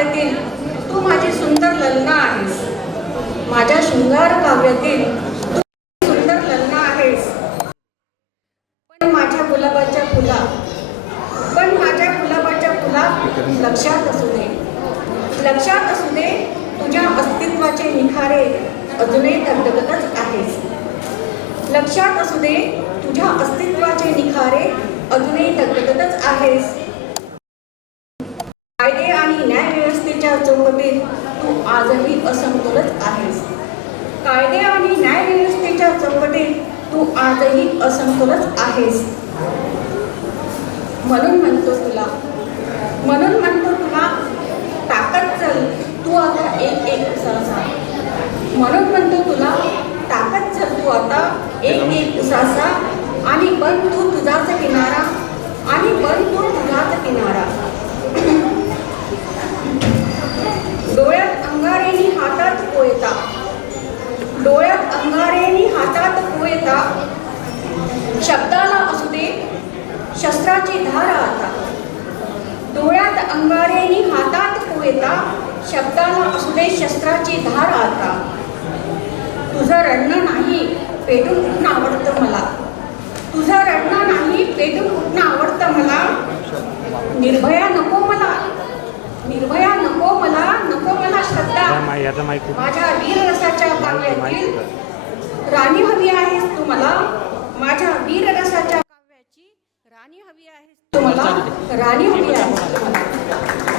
काव्यातील तू माझी सुंदर ललना आहेस. माझ्या शृंगार काव्यातील तू सुंदर ललना आहेस. पण माझ्या गुलाबाच्या फुला लक्षात असू दे, लक्षात असू दे, तुझ्या अस्तित्वाचे निखारे अजूनही धगधगतच आहेस. लक्षात असू दे, तुझ्या अस्तित्वाचे निखारे अजूनही धगधगतच आहेस. कायदे आणि न्यायव्यवस्थेच्या चौकटीत तू आजही असमतोलच आहेस. कायदे आणि न्यायव्यवस्थेच्या चौकटीत तू आजही असमतोलच आहेस. म्हणून म्हणतो तुला ताकद चल तू आता एक उसासा. म्हणून म्हणतो तुला ताकद चल तू आता एक उसासा. आणि बन तू तुझाच किनारा, आणि बन तू तुझाच किनारा. डोळ्यात अंगारेनी हातात कोयता, डोळ्यात अंगारेनी हातात कोयता. शब्दाला असू दे शस्त्राची धार आता. डोळ्यात अंगारेनी हातात कोयता. शब्दाला असू दे शस्त्राची धार आता. तुझं रडणं नाही पेटून उठणं आवडतं मला. तुझं रडणं नाही पेटून उठणं आवडतं मला. निर्भया नको मला, निर्भया नको मला, नको मला श्रद्धा. माझ्या वीररसाच्या काव्यातील राणी हवी आहेस तू मला. माझ्या वीररसाच्या काव्याची राणी हवी आहेस तू मला. राणी हवी आहेस तू मला.